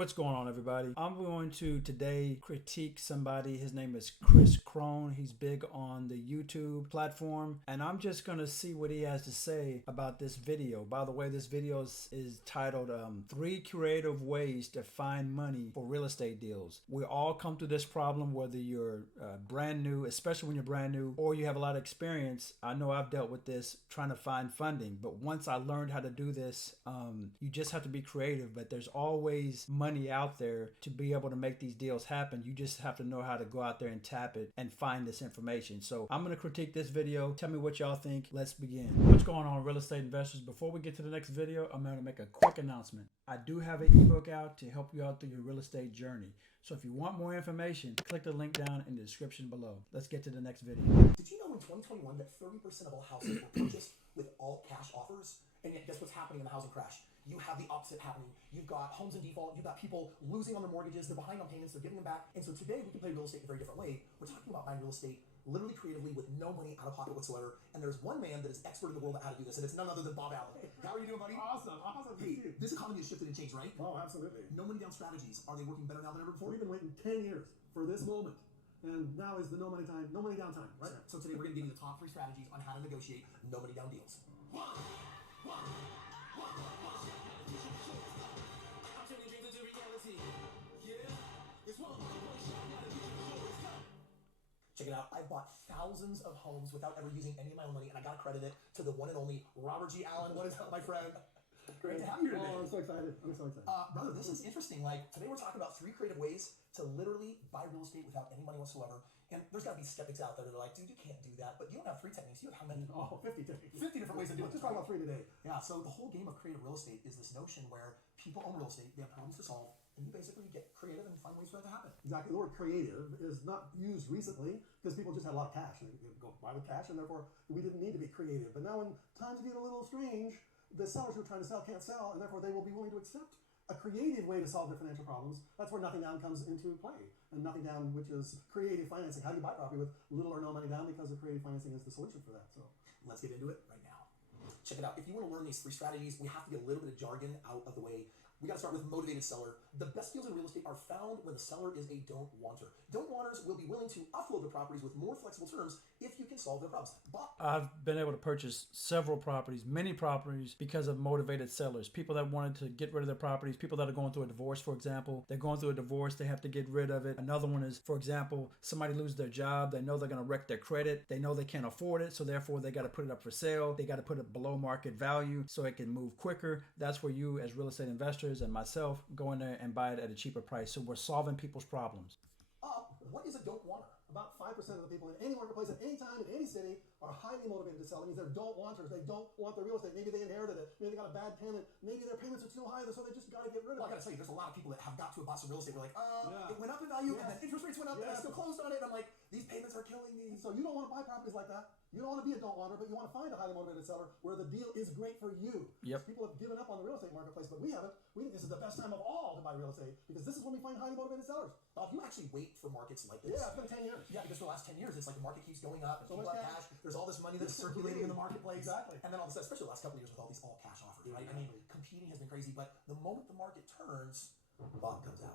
What's going on, everybody? I'm going to today critique somebody. His name is Kris Krohn. He's big on the YouTube platform, and I'm just going to see what he has to say about this video. By the way, this video is titled 3 Creative Ways to Find Money for Real Estate Deals. We all come through this problem, whether you're brand new, especially when you're brand new, or you have a lot of experience. I know I've dealt with this trying to find funding, but once I learned how to do this, you just have to be creative, but there's always money out there to be able to make these deals happen. You just have to know how to go out there and tap it and find this information. So I'm going to critique this video. Tell me what y'all think. Let's begin. What's going on, real estate investors? Before we get to the next video, I'm going to make a quick announcement. I do have an ebook out to help you out through your real estate journey. So if you want more information, click the link down in the description below. Let's get to the next video. Did you know in 2021 that 30% of all houses were purchased with all cash offers? And yet guess what's happening in the housing crash? You have the opposite happening. You've got homes in default. You've got people losing on their mortgages. They're behind on payments. They're giving them back. And so today we can play real estate in a very different way. We're talking about buying real estate literally creatively with no money out of pocket whatsoever. And there's one man that is expert in the world at how to do this, and it's none other than Bob Allen. Hey, how are you doing, buddy? Awesome. Hey, this economy has shifted and changed, right? Oh, absolutely. No money down strategies. Are they working better now than ever before? We've been waiting 10 years for this moment. And now is the no money down time, right? So today we're going to give you the top 3 strategies on how to negotiate no money down deals. Check it out. I bought thousands of homes without ever using any of my own money, and I got to credit it to the one and only Robert G. Allen. What is up, my friend? Great to have you today. Oh, I'm so excited. Brother, this is interesting. Like, today we're talking about 3 creative ways to literally buy real estate without any money whatsoever. And there's got to be skeptics out there that are like, dude, you can't do that. But you don't have 3 techniques. You have how many? Oh, 50 techniques. 50 different ways to do it. Let's just talk about 3 today. Yeah, so the whole game of creative real estate is this notion where people own real estate, they have problems to solve, and you basically get creative and find ways for that to happen. Exactly. The word creative is not used recently because people just had a lot of cash. They go buy with cash, and therefore we didn't need to be creative. But now when times get a little strange, the sellers who are trying to sell can't sell, and therefore they will be willing to accept a creative way to solve their financial problems. That's where nothing down comes into play. And nothing down, which is creative financing. How do you buy property with little or no money down? Because the creative financing is the solution for that. So let's get into it right now. Check it out. If you want to learn these 3 strategies, we have to get a little bit of jargon out of the way. We got to start with motivated seller. The best deals in real estate are found when the seller is a don't wanter. Don't wanters will be willing to offload their properties with more flexible terms if you can solve their problems. But I've been able to purchase several properties, many properties, because of motivated sellers. People that wanted to get rid of their properties, people that are going through a divorce, for example. They're going through a divorce, they have to get rid of it. Another one is, for example, somebody loses their job. They know they're going to wreck their credit. They know they can't afford it, so therefore they got to put it up for sale. They got to put it below market value so it can move quicker. That's where you, as real estate investors and myself, go in there and buy it at a cheaper price. So we're solving people's problems. What is a don't wanter? about 5% of the people in any marketplace at any time in any city are highly motivated to sell. It means they're don't wanters. They don't want their real estate. Maybe they inherited it. Maybe they got a bad tenant. Maybe their payments are too high, so they just got to get rid of it. Well, I got to tell you, there's a lot of people that have got to have bought some real estate. They're like, it went up in value, and then interest rates went up, and I still closed on it. And I'm like, these payments are killing me. So you don't want to buy properties like that. You don't want to be a don't wanter, but you want to find a highly motivated seller where the deal is great for you. Yep. People have given up on the real estate marketplace, but we haven't. We think this is the best time of all to buy real estate because this is when we find highly motivated sellers. You actually wait for markets like this. Yeah, it's been 10 years. Yeah, because for the last 10 years, it's like the market keeps going up, and So people much have cash. cash. There's all this money that's circulating in the marketplace. Exactly. And then all of a sudden, especially the last couple of years with all these all cash offers, right? I mean, competing has been crazy, but the moment the market turns, Bob comes out.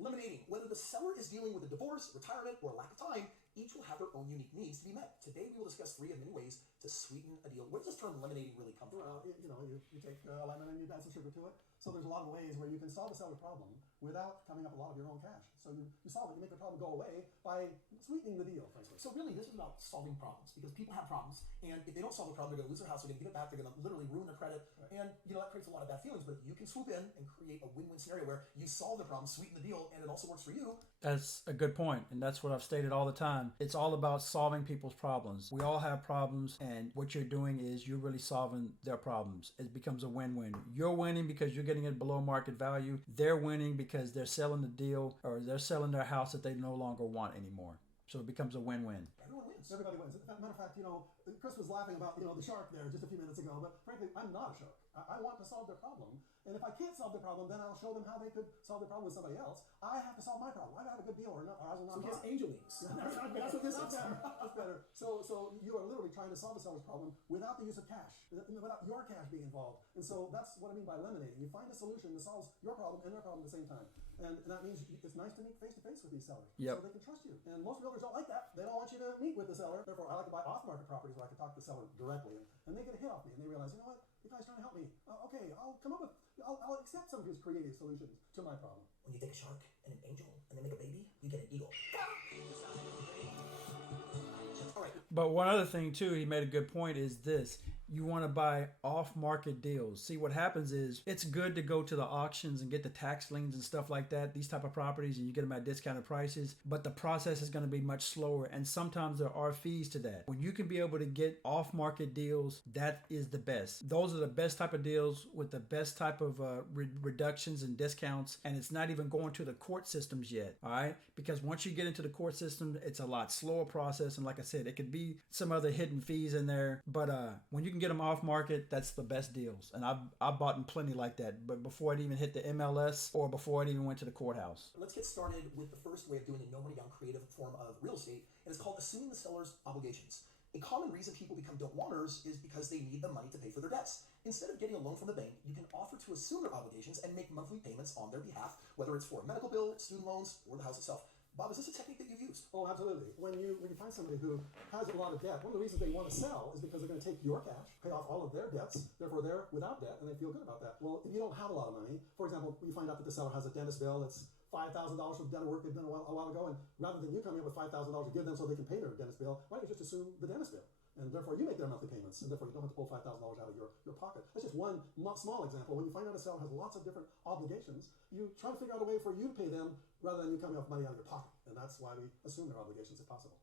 Eliminating. Whether the seller is dealing with a divorce, retirement, or lack of time, each will have their own unique needs to be met. Today, we will discuss 3 of many ways to sweeten a deal. Where does this term eliminating really come from? Well, you take a lemon and you add some sugar to it. So there's a lot of ways where you can solve a seller problem without coming up a lot of your own cash. So you solve it, you make the problem go away by sweetening the deal, frankly. So really, this is about solving problems because people have problems, and if they don't solve the problem, they're going to lose their house, they're going to give it back, they're going to literally ruin their credit, and that creates a lot of bad feelings. But if you can swoop in and create a win-win scenario where you solve the problem, sweeten the deal, and it also works for you. That's a good point, and that's what I've stated all the time. It's all about solving people's problems. We all have problems, and what you're doing is you're really solving their problems. It becomes a win-win. You're winning because you're getting it below market value. They're winning because they're selling the deal or they're selling their house that they no longer want anymore. So it becomes a win-win. Everyone wins. Everybody wins. As a matter of fact, Kris was laughing about the shark there just a few minutes ago, but frankly, I'm not a shark. I want to solve their problem, And if I can't solve the problem, then I'll show them how they could solve the problem with somebody else. I have to solve my problem. I have a good deal or not, or I will not. So he has angel wings. That's what this is. That's better. So you are literally trying to solve the seller's problem without the use of cash, without your cash being involved. And so that's what I mean by eliminating. You find a solution that solves your problem and their problem at the same time. And that means it's nice to meet face to face with these sellers. Yep. So they can trust you. And most realtors don't like that. They don't want you to meet with the seller. Therefore, I like to buy off-market properties where I can talk to the seller directly. And they get a hit off me and they realize, you know what? The guy's trying to help me. Okay, I'll accept some of his creative solutions to my problem. When you take a shark and an angel and they make a baby, you get an eagle. All right. But one other thing too, he made a good point, is this. You want to buy off-market deals. See, what happens is it's good to go to the auctions and get the tax liens and stuff like that, these type of properties, and you get them at discounted prices, but the process is going to be much slower, and sometimes there are fees to that. When you can be able to get off-market deals, that is the best. Those are the best type of deals with the best type of reductions and discounts, and it's not even going to the court systems yet, all right? Because once you get into the court system, it's a lot slower process, and like I said, it could be some other hidden fees in there, but when you can get them off market, that's the best deals. And I've bought in plenty like that, but before it even hit the MLS or before it even went to the courthouse. Let's get started with the first way of doing the no money down creative form of real estate, and it's called assuming the seller's obligations. A common reason people become don't wanters is because they need the money to pay for their debts. Instead of getting a loan from the bank, you can offer to assume their obligations and make monthly payments on their behalf, whether it's for a medical bill, student loans, or the house itself. Bob, is this a technique that you've used? Oh, absolutely. When you find somebody who has a lot of debt, one of the reasons they want to sell is because they're going to take your cash, pay off all of their debts, therefore they're without debt, and they feel good about that. Well, if you don't have a lot of money, for example, you find out that the seller has a dentist bill that's $5,000 for the dental work they've done a while ago, and rather than you coming up with $5,000 to give them so they can pay their dentist bill, why don't you just assume the dentist bill? And therefore you make their monthly payments, and therefore you don't have to pull $5,000 out of your pocket. That's just one small example. When you find out a seller has lots of different obligations, you try to figure out a way for you to pay them rather than you coming off money out of your pocket. And that's why we assume their obligations if possible.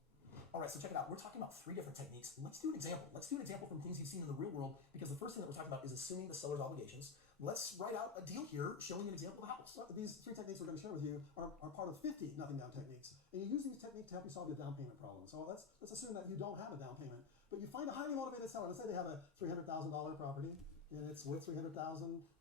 All right, so check it out. We're talking about 3 different techniques. Let's do an example. Let's do an example from things you've seen in the real world, because the first thing that we're talking about is assuming the seller's obligations. Let's write out a deal here showing an example of the house. So these 3 techniques we're going to share with you are part of 50 nothing down techniques. And you use these techniques to help you solve your down payment problem. So let's assume that you don't have a down payment, but you find a highly motivated seller. Let's say they have a $300,000 property, and it's worth $300,000.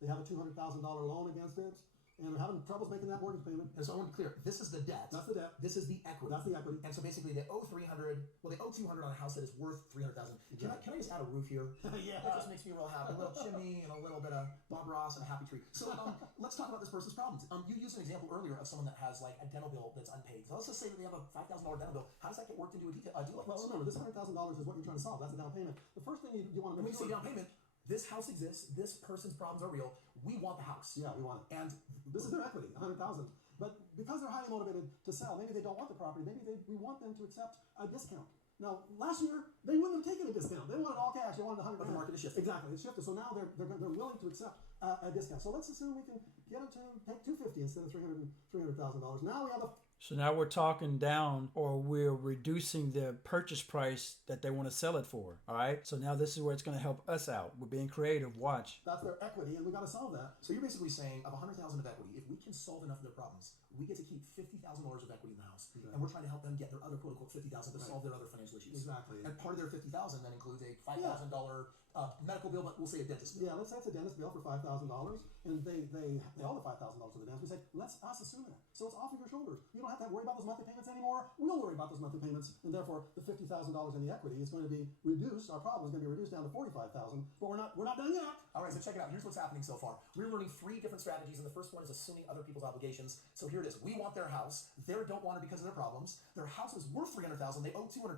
They have a $200,000 loan against it, and they're having troubles making that mortgage payment. And so I want to be clear, this is the debt. That's the debt. This is the equity. That's the equity. And so basically they owe 300, well they owe 200 on a house that is worth 300,000. Can I just add a roof here? Yeah. That just makes me real happy. A little chimney and a little bit of Bob Ross and a happy tree. So let's talk about this person's problems. You used an example earlier of someone that has like a dental bill that's unpaid. So let's just say that they have a $5,000 dental bill. How does that get worked into a deal like Well, this? remember, this $100,000 is what you're trying to solve. That's the down payment. The first thing you want to When make you say sure... down payment, this house exists, this person's problems are real, we want the house. Yeah, we want it. And This is their equity, $100,000. But because they're highly motivated to sell, maybe they don't want the property. Maybe we want them to accept a discount. Now, last year they wouldn't have taken a discount. They wanted all cash. They wanted $100,000. But the market has shifted. Exactly, it's shifted. So now they're willing to accept a discount. So let's assume we can get them to take $250,000 instead of $300,000. Now we have a... So now we're talking down, or we're reducing the purchase price that they want to sell it for. All right. So now this is where it's going to help us out. We're being creative. Watch. That's their equity, and we got to solve that. so you're basically saying of 100,000 of equity, if we can solve enough of their problems, we get to keep $50,000 of equity in the house, and we're trying to help them get their other quote unquote 50,000 to solve their other financial issues. Exactly. And part of their 50,000 then includes a $5,000 medical bill, but we'll say a dentist bill. Yeah, let's say it's a dentist bill for $5,000, and they owe the $5,000 to the dentist. We say, let's us assume that. So it's off of your shoulders. You don't have to worry about those monthly payments anymore. We'll worry about those monthly payments, and therefore the $50,000 in the equity is going to be reduced. Our problem is going to be reduced down to $45,000. But we're not done yet. All right, so check it out. Here's what's happening so far. We're learning 3 different strategies, and the first one is assuming other people's obligations. So here it is. We want their house. They don't want it because of their problems. Their house is worth $300,000. They owe $200,000,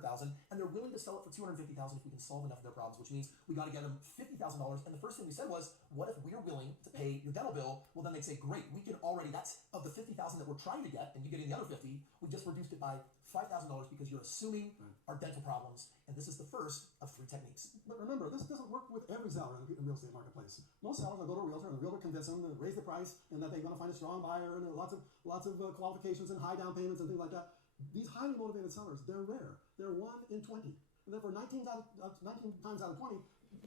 and they're willing to sell it for $250,000 if we can solve enough of their problems, which means we got to get them $50,000. And the first thing we said was, what if we're willing to pay your dental bill? Well, then they'd say, great, we can already, that's of the $50,000 that we're trying to get, and you getting the other 50, we just reduced it by $5,000 because you're assuming our dental problems, and this is the first of 3 techniques. But remember, this doesn't work with every seller in the real estate marketplace. Most sellers will go to a realtor, and the realtor convince them to raise the price, and that they're going to find a strong buyer, and lots of qualifications and high down payments and things like that. These highly motivated sellers, they're rare. They're 1 in 20, and therefore 19 times out of 20,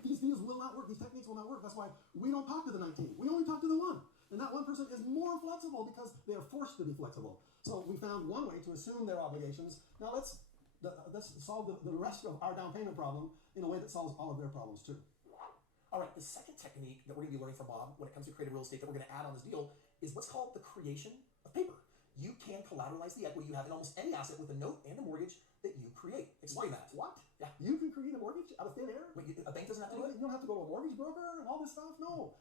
these deals will not work. These techniques will not work. That's why we don't talk to the 19. We only talk to the 1. And that 1 person is more flexible because they are forced to be flexible. So we found one way to assume their obligations. Now let's solve the rest of our down payment problem in a way that solves all of their problems too. All right, the second technique that we're going to be learning from Bob when it comes to creative real estate that we're going to add on this deal is what's called the creation of paper. You can collateralize the equity you have in almost any asset with a note and a mortgage that you create. Explain that. What? Yeah. You can create a mortgage out of thin air? Wait, a bank doesn't have to do it? You don't have to go to a mortgage broker and all this stuff? No.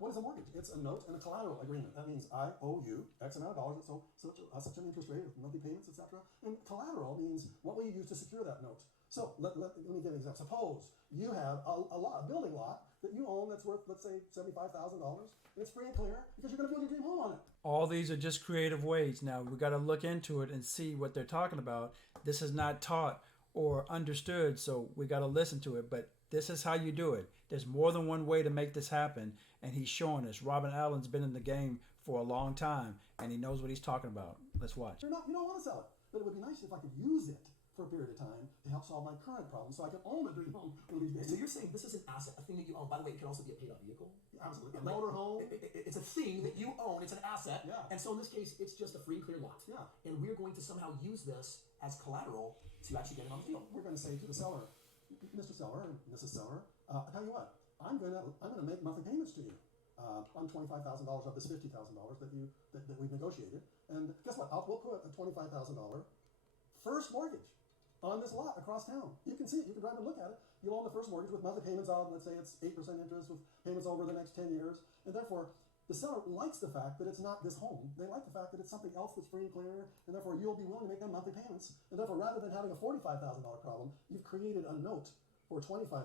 What is a mortgage? It's a note and a collateral agreement. That means I owe you X amount of dollars, so such an interest rate with monthly payments, etc. And collateral means what will you use to secure that note? So let me give an example. Suppose you have a building lot that you own that's worth, let's say, $75,000, and it's free and clear because you're going to build your dream home on it. All these are just creative ways. Now, we got to look into it and see what they're talking about. This is not taught or understood, so we got to listen to it. But this is how you do it. There's more than one way to make this happen, and he's showing us. Robin Allen's been in the game for a long time, and he knows what he's talking about. Let's watch. You don't want to sell it, but it would be nice if I could use it for a period of time to help solve my current problem so I can own a dream home one of these days. So you're saying this is an asset, a thing that you own. By the way, it can also be a paid-off vehicle. Absolutely. A motor home. It's a thing that you own. It's an asset. Yeah. And so in this case, it's just a free and clear lot. Yeah. And we're going to somehow use this as collateral to actually get it on the deal. We're going to say to the seller, Mr. Seller, Mrs. Seller, I tell you what, I'm going to make monthly payments to you on $25,000 of this $50,000 that we've negotiated. And guess what? We'll put a $25,000 first mortgage on this lot across town. You can see it. You can drive and look at it. You'll own the first mortgage with monthly payments of, let's say it's 8% interest with payments over the next 10 years. And therefore, the seller likes the fact that it's not this home. They like the fact that it's something else that's free and clear, and therefore you'll be willing to make them monthly payments. And therefore, rather than having a $45,000 problem, you've created a note for $25,000.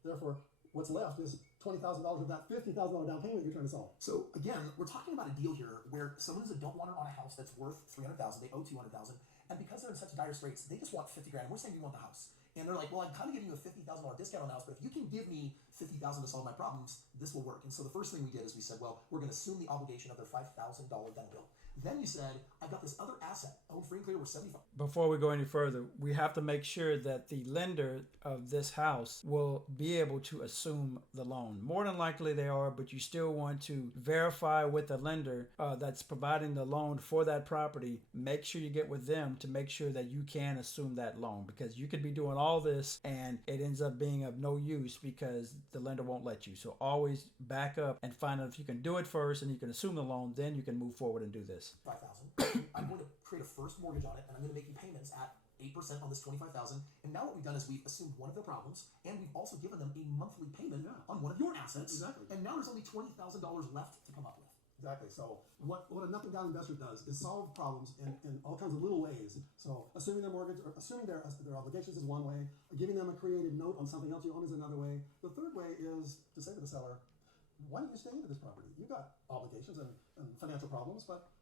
Therefore, what's left is $20,000 of that $50,000 down payment you're trying to solve. So again, we're talking about a deal here where someone who's a don't wanter on a house that's worth $300,000, they owe $200,000, and because they're in such dire straits, they just want $50,000. We're saying we want the house. And they're like, well, I'm kind of giving you a $50,000 discount on the house, but if you can give me $50,000 to solve my problems, this will work. And so the first thing we did is we said, well, we're going to assume the obligation of their $5,000 down bill. Then you said, I've got this other asset, owned free and clear, we're 75. Before we go any further, we have to make sure that the lender of this house will be able to assume the loan. More than likely they are, but you still want to verify with the lender that's providing the loan for that property. Make sure you get with them to make sure that you can assume that loan, because you could be doing all this and it ends up being of no use because the lender won't let you. So always back up and find out if you can do it first and you can assume the loan, then you can move forward and do this. $5,000. I'm going to create a first mortgage on it, and I'm going to make you payments at 8% on this $25,000. And now what we've done is we've assumed one of their problems, and we've also given them a monthly payment on one of your assets. Exactly. And now there's only $20,000 left to come up with. Exactly. So what a nothing down investor does is solve problems in all kinds of little ways. So assuming their mortgage, or assuming their obligations is one way, giving them a creative note on something else you own is another way. The third way is to say to the seller, why don't you stay into this property? You've got obligations and financial problems, but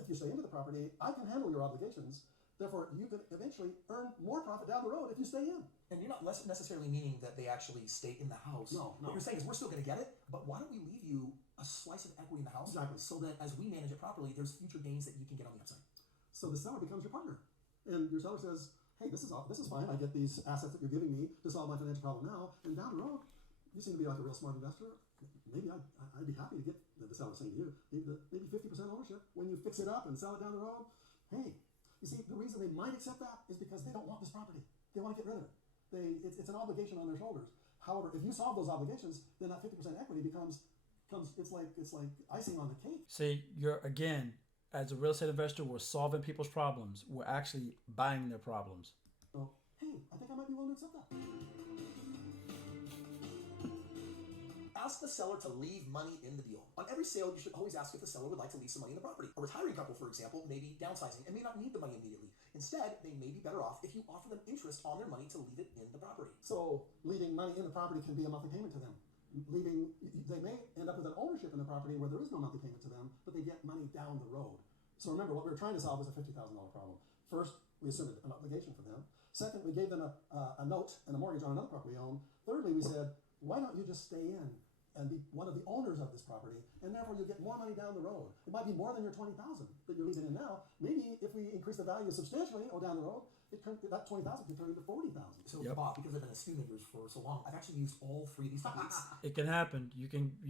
if you stay into the property, I can handle your obligations. Therefore, you can eventually earn more profit down the road if you stay in. And you're not necessarily meaning that they actually stay in the house. No. What you're saying is we're still going to get it, but why don't we leave you a slice of equity in the house so that as we manage it properly, there's future gains that you can get on the upside. So the seller becomes your partner. And your seller says, hey, this is fine. I get these assets that you're giving me to solve my financial problem now. And down the road, you seem to be like a real smart investor. Maybe I'd be happy to get the seller saying to you, maybe 50% ownership when you fix it up and sell it down the road. Hey, you see, the reason they might accept that is because they don't want this property. They want to get rid of it. It's an obligation on their shoulders. However, if you solve those obligations, then that 50% equity becomes it's like icing on the cake. See, you're again, as a real estate investor, we're solving people's problems. We're actually buying their problems. So, hey, I think I might be willing to accept that. Ask the seller to leave money in the deal. On every sale, you should always ask if the seller would like to leave some money in the property. A retiring couple, for example, may be downsizing and may not need the money immediately. Instead, they may be better off if you offer them interest on their money to leave it in the property. So leaving money in the property can be a monthly payment to them. They may end up with an ownership in the property where there is no monthly payment to them, but they get money down the road. So remember, what we were trying to solve was a $50,000 problem. First, we assumed an obligation for them. Second, we gave them a note and a mortgage on another property we own. Thirdly, we said, why don't you just stay in and be one of the owners of this property, and therefore you'll get more money down the road. It might be more than your $20,000 that you're leaving in now. Maybe if we increase the value substantially down the road, that $20,000 could turn into $40,000. So Bob, because I've been a student of yours for so long, I've actually used all three of these techniques. It can happen. You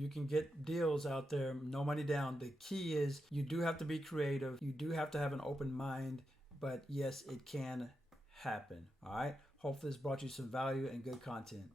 can get deals out there, no money down. The key is you do have to be creative. You do have to have an open mind, but yes, it can happen. All right. Hopefully this brought you some value and good content.